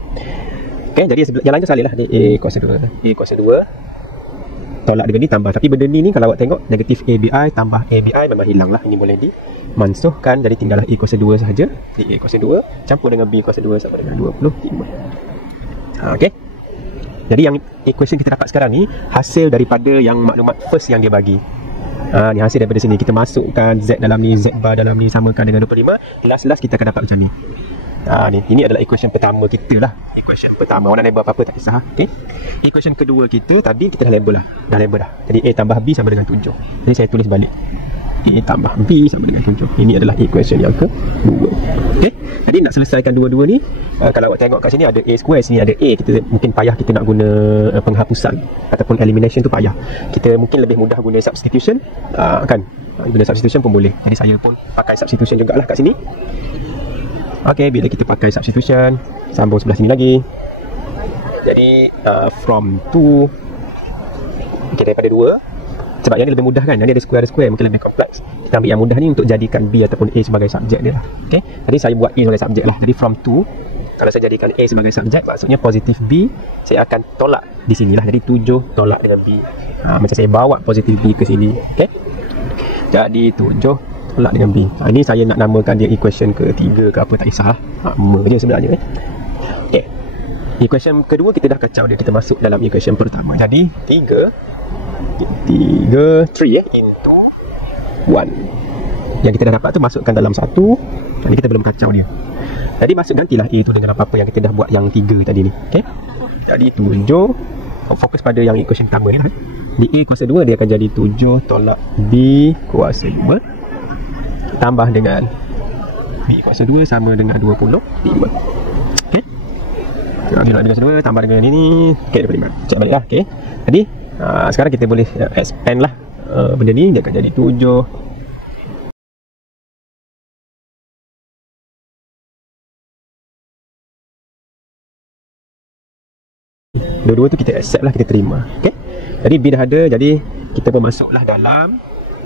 Okey, jadi yang lain tu salin lah. A kuasa 2. A kuasa 2 tolak dengan ni tambah. Tapi benda ni kalau awak tengok negatif ABI tambah ABI memang hilang lah. Ini boleh dimansuhkan. Jadi tinggallah A kuasa 2 sahaja. A kuasa 2 campur dengan B kuasa 2 sama dengan 25. Okey. Jadi yang equation kita dapat sekarang ni hasil daripada yang maklumat first yang dia bagi. Ni hasil daripada sini. Kita masukkan Z dalam ni, Z bar dalam ni samakan dengan 25. Last kita akan dapat macam ni. Ini adalah equation pertama kita lah. Equation pertama. Awak nak label apa-apa tak kisah. Okay. Equation kedua kita tadi kita dah label dah. Jadi A tambah B sama dengan 7. Jadi saya tulis balik. A tambah B sama dengan 7. Ini adalah equation yang kedua. Okay. Jadi nak selesaikan dua-dua ni, kalau awak tengok kat sini ada A square, sini ada A. Kita mungkin payah kita nak guna penghapusan ataupun elimination tu payah. Kita mungkin lebih mudah guna substitution. Kan? Guna substitution pun boleh. Jadi saya pun pakai substitution jugalah kat sini. Okey, bila kita pakai substitution, sambung sebelah sini lagi. Jadi from 2, okay, daripada 2. Sebab yang ni lebih mudah kan. Yang ni ada square mungkin lebih kompleks. Kita ambil yang mudah ni untuk jadikan B ataupun A sebagai subjek dia lah. Okay. Jadi saya buat A sebagai subjek lah. Jadi from 2, kalau saya jadikan A sebagai subjek, maksudnya positif B saya akan tolak di sini lah. Jadi 7 tolak dengan B. Macam saya bawa positif B ke sini. Okay. Jadi 7 tolak dengan B. Ini saya nak namakan dia equation ke-3 ke apa, tak kisah lah. Sama je sebenarnya. Okay. Equation kedua kita dah kacau dia. Kita masuk dalam equation pertama. Jadi 3 into 1. Yang kita dah dapat tu masukkan dalam 1. Jadi kita belum kacau dia. Jadi masuk gantilah A tu dengan apa-apa yang kita dah buat yang 3 tadi ni. Okay. Jadi 7. Fokus pada yang equation pertama ni lah. Di A kuasa 2 dia akan jadi 7 tolak B kuasa 2 tambah dengan B kuasa 2 sama dengan 25. Okay. Tolak B kuasa 2 tambah dengan ini. Okay, 25. Cek balik lah. Okay. Jadi sekarang kita boleh expand lah benda ni. Dia akan jadi 7 dua-dua tu kita accept lah, kita terima. Okay. Jadi B dah ada. Jadi kita pun masuklah dalam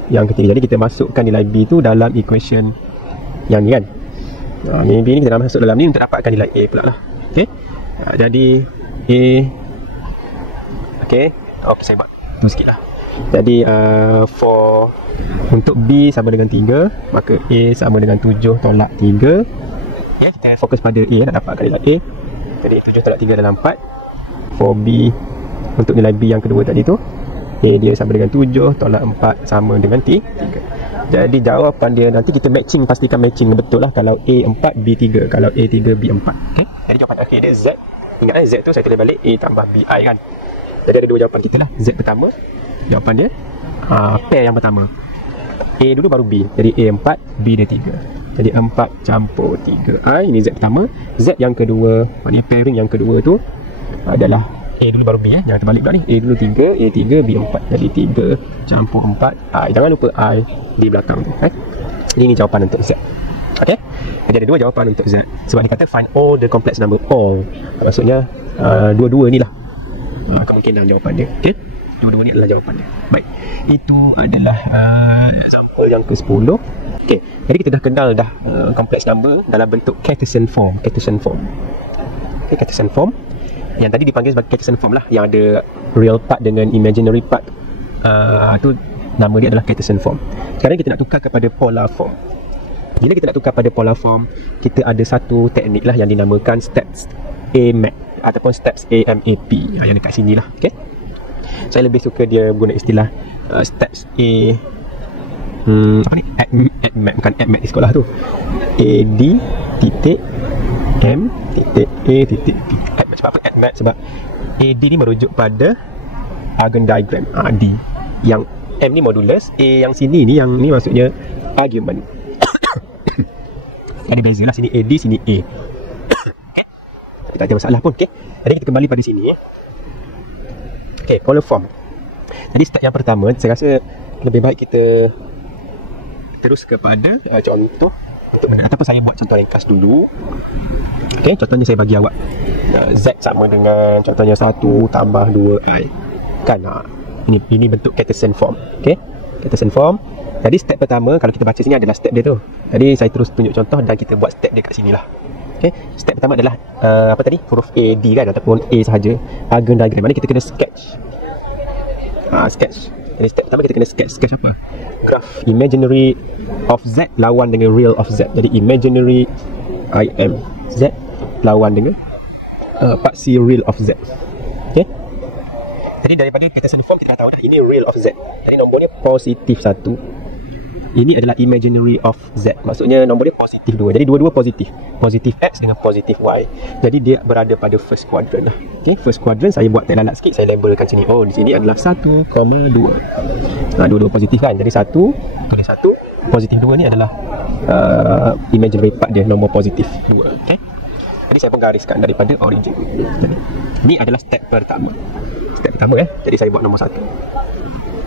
yang ketiga. Jadi kita masukkan nilai B tu dalam equation yang ni kan. Nilai B ni kita dah masuk dalam ni untuk dapatkan nilai A pula lah. Okay. Jadi A. Okay. Okay, saya buat tu sikit lah. Jadi for untuk B sama dengan 3, maka A sama dengan 7 tolak 3. Okay, kita fokus pada A, nak dapatkan nilai A. Jadi 7 tolak 3 dalam 4. For B, untuk nilai B yang kedua tadi tu, A dia sama dengan 7 tolak 4 sama dengan 3. Jadi jawapan dia nanti kita matching, pastikan matching betul lah. Kalau A 4, B 3. Kalau A 3, B 4. Okay. Jadi jawapan akhir dia Z. Ingat Z tu saya tulis balik A tambah BI kan. Jadi ada dua jawapan kita lah. Z pertama, jawapan dia pair yang pertama. A dulu baru B. Jadi A 4, B dia 3. Jadi 4 campur 3I. Ini Z pertama. Z yang kedua, maknanya pairing yang kedua tu adalah A dulu baru B. Jangan terbalik pula ni. A dulu 3, A 3, B 4. Jadi 3 campur 4I. Jangan lupa I di belakang tu. Ini jawapan untuk Z. Okay. Jadi ada dua jawapan untuk Z. Sebab dia kata find all the complex number. All maksudnya dua-dua ni lah kemungkinan jawapan dia. Okay. Dua-dua ni adalah jawapan dia. Baik. Itu adalah example yang ke-10. Okay. Jadi kita dah kenal dah complex number dalam bentuk Cartesian form. Cartesian form. Okay, Cartesian form. Yang tadi dipanggil sebagai Cartesian form lah. Yang ada real part dengan imaginary part. Tu nama dia adalah Cartesian form. Sekarang kita nak tukar kepada polar form. Bila kita nak tukar pada polar form, kita ada satu teknik lah yang dinamakan steps AMAP ataupun steps AMAP yang dekat sini lah. Okay. Saya lebih suka dia guna istilah steps A apa ni? AMAP, bukan AMAP di sekolah tu. AD titik M titik A titik P. Sebab apa AMAP? Sebab AD ni merujuk pada Argand diagram D. Yang M ni modulus, A yang sini ni, yang ni maksudnya argument. Ada beza lah, sini AD, sini A. Okay. Tak ada masalah pun. Okay. Jadi kita kembali pada sini. Okay, polar form. Jadi step yang pertama, saya rasa lebih baik kita terus kepada contoh untuk ataupun saya buat contoh ringkas dulu. Okay, contohnya saya bagi awak Z sama dengan contohnya 1 tambah 2I. Kan? Ini bentuk Cartesian form. Okay, Cartesian form. Jadi step pertama, kalau kita baca sini adalah step dia tu. Jadi saya terus tunjuk contoh dan kita buat step dia kat sini lah. Okay. Step pertama adalah apa tadi? Huruf A, D kan, ataupun A sahaja. Argand diagram. Mana kita kena sketch. Sketch. Jadi step pertama kita kena sketch. Sketch apa? Graph imaginary of Z lawan dengan real of Z. Jadi imaginary IM Z lawan dengan part C real of Z. Okay. Jadi daripada Cartesian form kita dah tahu dah ini real of Z. Jadi nombornya positif 1. Ini adalah imaginary of Z. Maksudnya nombor dia positif 2. Jadi dua-dua positif. Positif X dengan positif Y. Jadi dia berada pada first quadrant lah. Okay, first quadrant saya buat lalat sikit. Saya labelkan sini. Oh, di sini adalah 1,2. Dua-dua positif kan. Jadi 1, tulis 1. Positif 2 ni adalah imaginary part dia, nombor positif 2. Okay. Jadi saya pun gariskan daripada origin. Jadi, ini adalah step pertama. Step pertama Jadi saya buat nombor 1.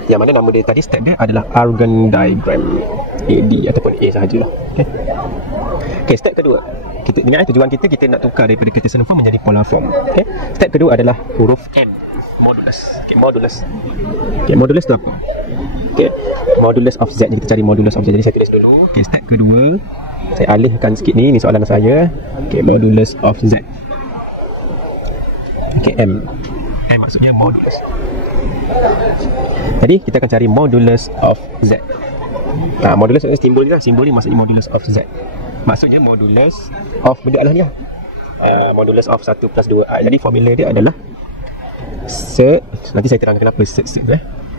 Yang mana nama dia tadi, step dia adalah Argand diagram AD ataupun A sahajalah. Okay. Okay, step kedua. Kita ingat tujuan kita nak tukar daripada Cartesian form menjadi polar form. Okay. Step kedua adalah huruf M, modulus. Okay, modulus. Okay, modulus tu apa? Okay, modulus of Z. Jadi kita cari modulus of Z. Jadi saya tulis dulu. Okay, step kedua. Saya alihkan sikit ni soalan saya. Okay, modulus of Z. Okay, M. M maksudnya modulus. Jadi kita akan cari modulus of Z. Modulus ni simbol ni lah. Simbol ni maksudnya modulus of Z. Maksudnya modulus of benda lah ni lah. Modulus of 1 plus 2I. Jadi formula dia adalah set. Nanti saya terangkan kenapa set.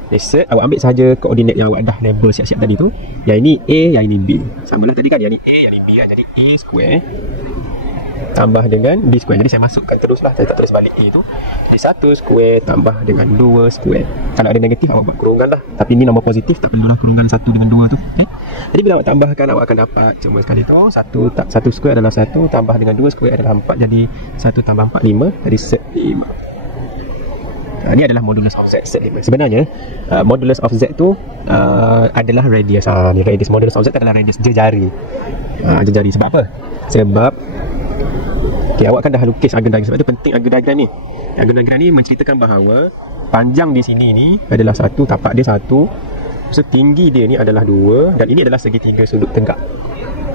Set, awak ambil sahaja koordinat yang awak dah label siap-siap tadi tu. Yang ini A, yang ini B. Sama lah tadi kan. Yang ini A, yang ini B kan. Jadi A square tambah dengan B square. Jadi saya masukkan terus lah. Saya tak tulis balik A tu. Jadi 1 square tambah dengan 2 square. Kalau ada negatif awak buat kurungan lah. Tapi ini nombor positif, tak perlulah kurungan 1 dengan 2 tu. Okay. Jadi bila awak tambahkan, awak akan dapat cuma sekali tu 1 square adalah 1 tambah dengan 2 square adalah 4. Jadi 1 tambah 4 5. Jadi set 5. Ini adalah modulus of Z, set 5. Sebenarnya modulus of Z tu adalah radius. Ni radius. Modulus of Z adalah radius jari. Jari sebab apa? Sebab okay, awak kan dah lukis Argand diagram. Sebab itu penting Argand diagram ni. Argand diagram ni menceritakan bahawa panjang di sini ni adalah 1, tapak dia 1. So tinggi dia ni adalah 2 dan ini adalah segitiga sudut tegak.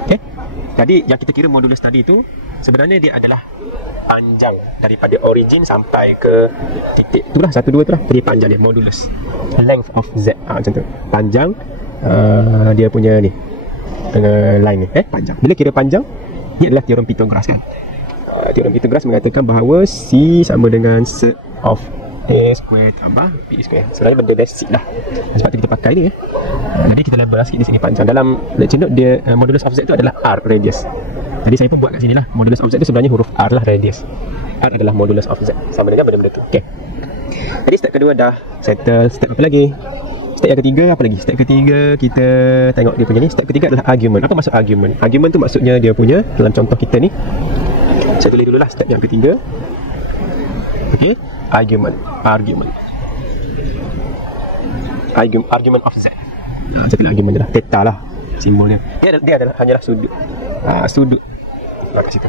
Okey. Jadi yang kita kira modulus tadi tu sebenarnya dia adalah panjang daripada origin sampai ke titik. Itulah 1 2 tu lah. Jadi panjang dia modulus. Length of Z. Macam tu. Panjang dia punya ni line ni panjang. Bila kira panjang, ni adalah teorem Pythagoras kan. Teorem Pythagoras mengatakan bahawa C sama dengan set of A square tambah B square. Sebenarnya benda basic lah. Sebab tu kita pakai ni jadi kita label sikit di sini panjang. Dalam lecture note dia modulus of Z tu adalah R, radius. Jadi saya pun buat kat sini lah. Modulus of Z tu sebenarnya huruf R lah, radius. R adalah modulus of Z. Sama dengan benda-benda tu. Okay. Jadi step kedua dah settle. Step apa lagi? Step yang ketiga apa lagi? Step ketiga kita tengok dia punya ni. Step ketiga adalah argument. Apa maksud argument? Argument tu maksudnya dia punya, dalam contoh kita ni, saya tulis dululah step yang ketiga. Okey, argument of Z. Saya tulis argument je lah, theta lah simbolnya. Dia adalah hanyalah sudut. Sudut kat situ.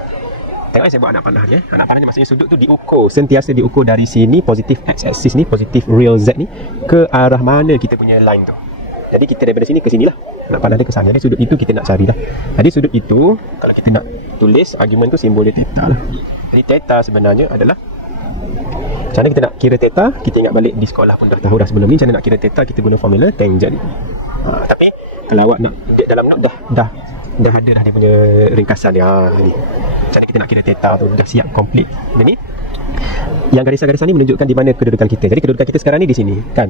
Tengok saya buat anak panah ni. Anak panah ni maksudnya sudut tu diukur, sentiasa diukur dari sini, positif x-axis ni, positif real Z ni, ke arah mana kita punya line tu. Jadi kita daripada sini ke sini lah. Anak panah dia ke sana. Jadi sudut itu kita nak cari lah. Jadi sudut itu, kalau kita nak tulis argument tu, simbol dia theta lah. Jadi theta sebenarnya adalah, macam mana kita nak kira theta, kita ingat balik di sekolah pun dah tahu dah sebelum ni. Macam mana nak kira theta, kita guna formula tangent. Tapi kalau awak nak dalam note dah ada dah dia punya ringkasan dia. Ni. Macam mana kita nak kira theta tu, dah siap complete. Jadi yang garisan-garisan ni menunjukkan di mana kedudukan kita. Jadi kedudukan kita sekarang ni di sini, kan?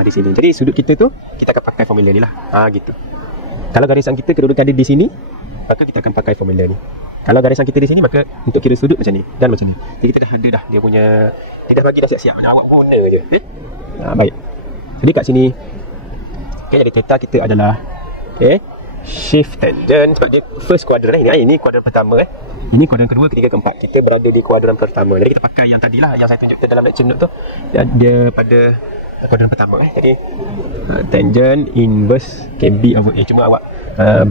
Di sini. Jadi sudut kita tu kita akan pakai formula ni lah. Gitu. Kalau garisan kita kedudukan dia di sini, maka kita akan pakai formula ni. Kalau garisan kita di sini, maka untuk kira sudut macam ni dan macam ni. Jadi kita dah ada dah dia punya, dia dah bagi dah siap-siap. Awak guna je. Baik. Jadi kat sini, jadi theta kita adalah shift tangent, sebab dia first quadrant ini kuadran pertama ini kuadran kedua, ketiga, keempat. Kita berada di kuadran pertama. Jadi kita pakai yang tadilah yang saya tunjukkan dalam lecture note tu. Dia pada kuadran pertama. Jadi tangent inverse B over A. Cuma awak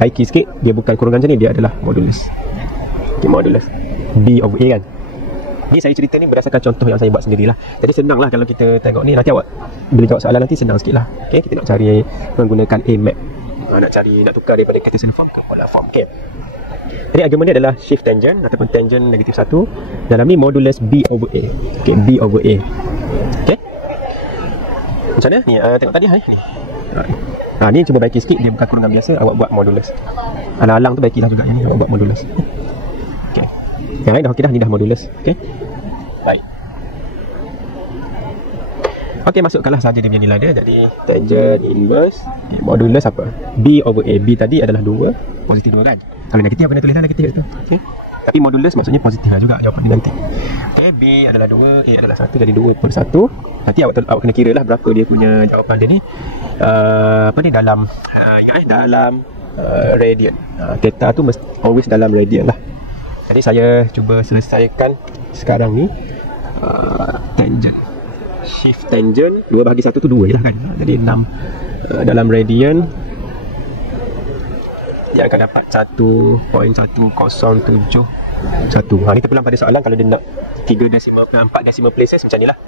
baiki sikit, dia bukan kurungan macam ni, dia adalah modulus. Modulus B over A kan. Ni saya cerita ni berdasarkan contoh yang saya buat sendirilah. Jadi senanglah kalau kita tengok ni. Nanti awak bila jawab soalan nanti senang sikit lah. Kita nak cari menggunakan A map. Nak tukar daripada Cartesian form ke polar form. Jadi argument ni adalah shift tangent ataupun tangent negatif 1. Dalam ni modulus B over A. B over A. Macam mana? Ni tengok tadi ni cuma baiki sikit, dia bukan kurungan biasa, awak buat modulus. Alang-alang tu baikilah juga yang ni, awak buat modulus. Yang lain dah okey dah, ni dah modulus. Baik. Masukkanlah saja dia punya nilai dia. Jadi tangent inverse modulus apa? B over A. B tadi adalah 2, positif 2 kan? Kalau negatif apa nak tulislah negatif kat situ. Tapi modulus maksudnya positif lah juga jawapan dia nanti. B adalah 2, A adalah 1, jadi 2/1. Nanti awak kena kira lah berapa dia punya jawapan dia ni. Dalam ingat dalam radian. Theta tu always dalam radian lah. Jadi saya cuba selesaikan sekarang ni tangent. Shift tangent 2/1 tu 2 je lah kan. Jadi 6 dalam radian, dia akan dapat 1.1071. Ni terpulang pada soalan kalau dia nak 4 decimal places macam ni lah.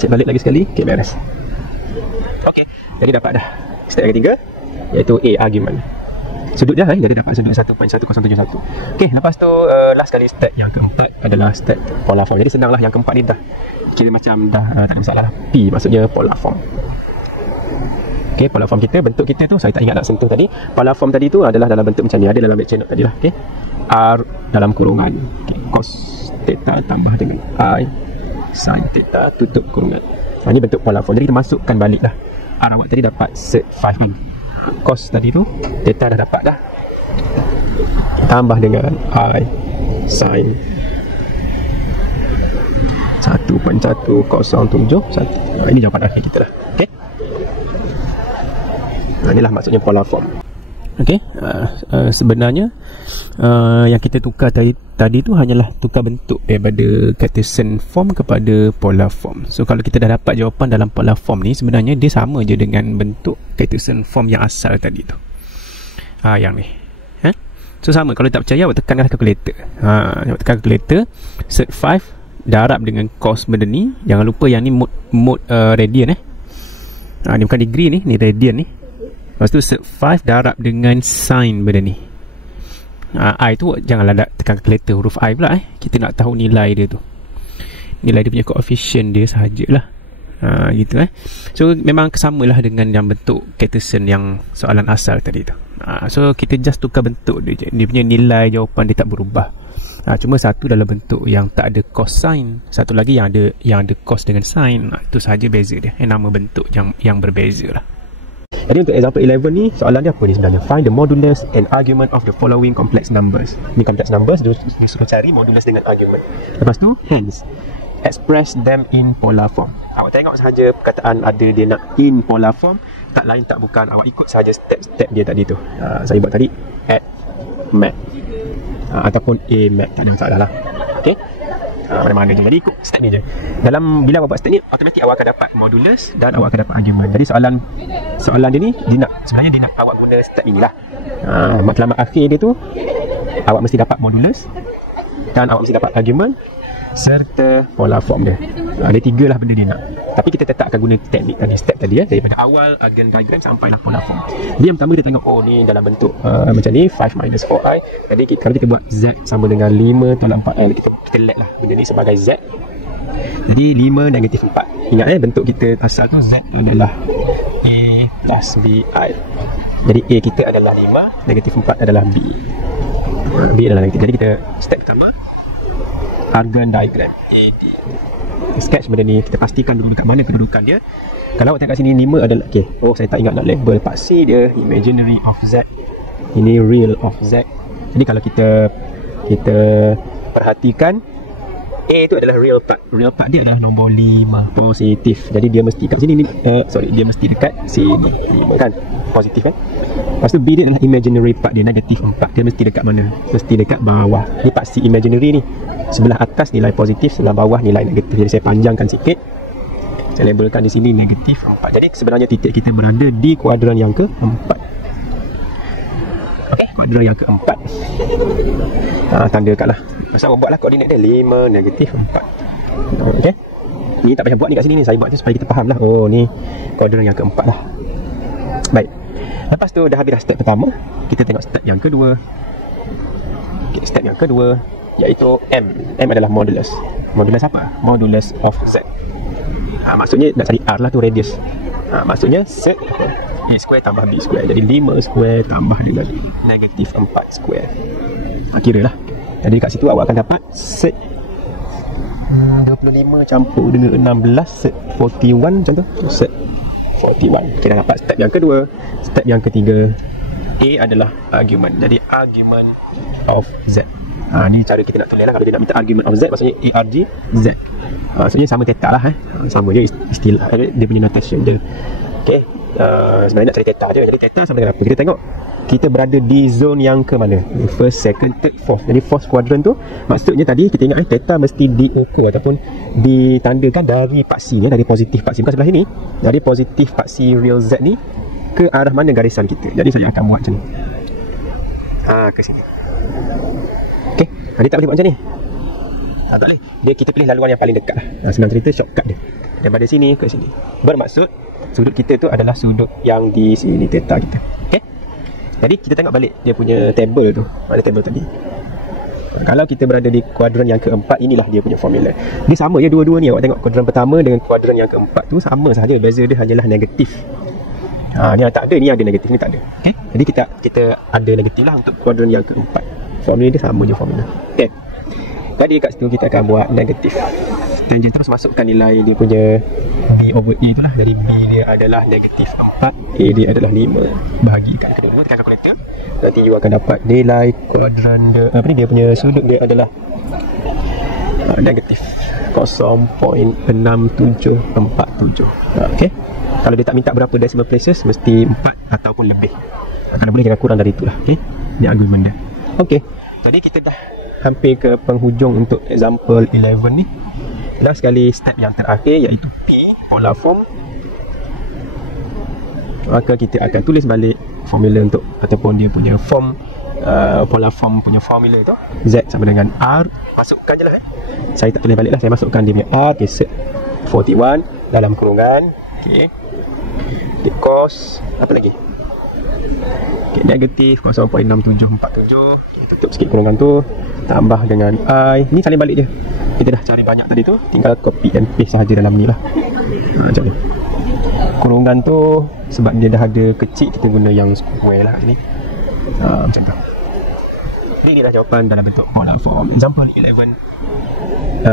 Cek balik lagi sekali. Beres. Jadi dapat dah step yang ketiga, iaitu A argument. Sudut dia jadi dapat sudut 1.1071. Lepas tu last kali step yang keempat adalah step polar form. Jadi senanglah yang keempat ni dah kira macam dah tak ada masalah. P maksudnya polar form. Polar form kita, bentuk kita tu saya tak ingat nak sentuh tadi. Polar form tadi tu adalah dalam bentuk macam ni, ada dalam lecture note tadi lah. R dalam kurungan, cos theta tambah dengan I sin theta tutup kurungan. Ini bentuk polar form. Jadi kita masukkan balik lah. R awak tadi dapat set 5 kan. Cos tadi tu theta dah dapat dah, tambah dengan I sin 1.1071. Ini jawapan akhir kita lah. Inilah maksudnya polar form. Sebenarnya yang kita tukar tadi tu hanyalah tukar bentuk daripada Cartesian form kepada polar form. So kalau kita dah dapat jawapan dalam polar form ni, sebenarnya dia sama je dengan bentuk Cartesian form yang asal tadi tu. Yang ni. So sama, kalau tak percaya awak tekanlah kalkulator. Awak tekan kalkulator, set 5 darab dengan cos benda ni. Jangan lupa yang ni mode radian ni bukan degree ni radian ni. Lepas tu set 5 darab dengan sin benda ni. I tu janganlah tekan kalkulator huruf I pula Kita nak tahu nilai dia tu. Nilai dia punya koefisien dia sahajalah. Gitu So memang kesamalah dengan yang bentuk Cartesian yang soalan asal tadi tu. So kita just tukar bentuk dia je. Dia punya nilai jawapan dia tak berubah. Cuma satu dalam bentuk yang tak ada cosine, satu lagi yang ada cos dengan sin. Itu sahaja beza dia. Nama bentuk yang berbeza lah. Jadi untuk example 11 ni, soalan dia apa ni sebenarnya? Find the modulus and argument of the following complex numbers. Ni complex numbers, dia suruh cari modulus dengan argument. Lepas tu, hence express them in polar form. Awak tengok sahaja perkataan ada dia nak in polar form, tak lain tak bukan awak ikut sahaja step-step dia tadi tu. Saya buat tadi add mat ataupun a mat, tak ada masalah lah. Okey. Mana-mana je. Jadi ikut step ni je. Dalam bila awak buat step ni, automatik awak akan dapat modulus dan awak akan dapat argument. Jadi soalan dia ni sebenarnya dia nak awak guna step inilah. Matlamat akhir dia tu awak mesti dapat modulus dan awak mesti dapat argument serta polar form dia. Ada 3 lah benda dia nak. Tapi kita tetap akan guna teknik tadi, step tadi daripada awal Argand diagram sampailah polar form. Dia yang pertama kita tengok, oh ni dalam bentuk macam ni 5 minus 4i. Jadi kalau kita buat z sama dengan 5 tolak 4i, kita let lah benda ni sebagai z. Jadi 5 negatif 4. Ingat bentuk kita asal tu z adalah a plus bi. Jadi a kita adalah 5, negatif 4 adalah b. B adalah negatif. Jadi kita step pertama Argand diagram AD. Sketch benda ni, kita pastikan dulu dekat mana kedudukan dia. Kalau awak tengok kat sini 5 adalah oh saya tak ingat nak label part C dia, imaginary of Z, ini real of Z. Jadi kalau kita perhatikan A itu adalah real part. Real part dia adalah nombor 5 positif. Jadi dia mesti kat sini dia mesti dekat sini 5 kan, positif kan. Lepas tu B dia adalah imaginary part dia, negatif 4. Dia mesti dekat mana? Mesti dekat bawah. Ni part C imaginary ni. Sebelah atas nilai positif, sebelah bawah nilai negatif. Jadi saya panjangkan sikit. Saya labelkan di sini negatif 4. Jadi sebenarnya titik kita berada di kuadran yang keempat. Okey, kuadran yang keempat. Tandakan lah. Pasal awak buatlah koordinat dia 5, negatif 4. Okey. Ni tak payah buat ni kat sini ni. Saya buat ni supaya kita faham lah. Oh ni kuadran yang keempat lah. Baik. Lepas tu dah habis dah step pertama, kita tengok step yang kedua. Okay, step yang kedua iaitu M. M adalah modulus. Modulus apa? Modulus of Z. Maksudnya nak cari R lah tu, radius. Maksudnya set A square tambah B square. Jadi 5 square tambah dengan negatif 4 square. Kira lah. Jadi kat situ awak akan dapat set 25 campur dengan 16, set 41 macam tu. Set 41. Kita dapat step yang kedua. Step yang ketiga, A adalah argument. Jadi argument of Z. Ni cara kita nak tulis lah. Kalau dia nak minta argument of Z, maksudnya ARG Z. Maksudnya sama theta lah. Sama je istilah dia punya notation dia. Okay. Sebenarnya nak cari theta je. Jadi theta sama dengan apa? Kita tengok kita berada di zone yang ke mana? First, second, third, fourth. Jadi fourth quadrant tu maksudnya tadi kita ingat theta mesti diukur ataupun ditandakan dari part C ni, dari positif part C. Bukan sebelah sini. Dari positif part C real Z ni ke arah mana garisan kita. Jadi saya akan buat macam ni. Ke sini. Okey. Dia tak boleh buat macam ni. Tak boleh. Kita pilih laluan yang paling dekat lah. Senang cerita, shortcut dia. Daripada sini ke sini. Bermaksud sudut kita tu adalah sudut yang di sini, theta kita. Okey. Jadi kita tengok balik dia punya table tu. Mana table tadi? Kalau kita berada di kuadran yang keempat, inilah dia punya formula. Dia sama je dua-dua ni. Awak tengok kuadran pertama dengan kuadran yang keempat tu sama sahaja. Beza dia hanyalah negatif. Ni tak ada, ni ada negatif, ni tak ada. Okay? Jadi kita ada negatif lah untuk kuadran yang keempat. Formula dia sama je formula. Okay. Jadi kat situ kita akan buat negatif. Dan terus masukkan nilai dia punya B over A tu lah. Jadi B dia adalah negatif 4, A dia adalah 5. Bahagikan kedua tekan kalkulator. Nanti you akan dapat nilai kuadran dia punya sudut dia adalah negatif 0.6747. Okey. Kalau dia tak minta berapa decimal places, mesti 4 ataupun lebih. Kalau boleh jangan kurang dari itulah. Okey. Ini argument dia. Okey. Jadi kita dah hampir ke penghujung untuk example 11 ni. Last sekali step yang terakhir iaitu P, polar form. Maka kita akan tulis balik formula untuk ataupun dia punya form, polar form punya formula tu. Z sama dengan R. Masukkan je lah. Saya tak tulis balik lah. Saya masukkan dia punya R. Okay, set 41 dalam kurungan. Okay. Cos apa lagi? Okay, negatif 0.6747. Okay, tutup sikit kurungan tu. Tambah dengan I. Ni salin balik je. Kita dah cari banyak tadi tu. Tinggal copy and paste sahaja dalam ni lah. Macam ni. Kurungan tu sebab dia dah ada kecil, kita guna yang square lah ni. Macam tu. Jadi inilah jawapan dalam bentuk polar form. Example 11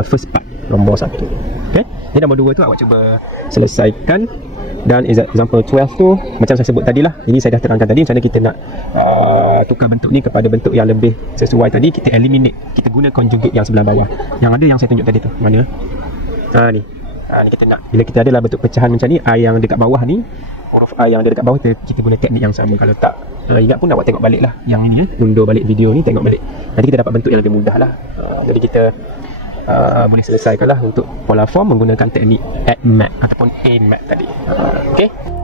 first part, nombor 1. Okay. Jadi nombor 2 tu awak cuba selesaikan. Dan example 12 tu macam saya sebut tadi lah. Jadi saya dah terangkan tadi macam mana kita nak tukar bentuk ni kepada bentuk yang lebih sesuai tadi. Kita eliminate, kita guna conjugate yang sebelah bawah. Yang ada yang saya tunjuk tadi tu. Mana? Ni. Ni kita nak, bila kita adalah bentuk pecahan macam ni, I yang dekat bawah ni, huruf I yang ada dekat bawah, kita guna teknik yang sama. Kalau tak ingat pun awak tengok balik lah yang ini, undur balik video ni, tengok balik. Nanti kita dapat bentuk yang lebih mudah lah. Jadi kita boleh selesaikan lah untuk pola form menggunakan teknik add map ataupun a map tadi. Okay.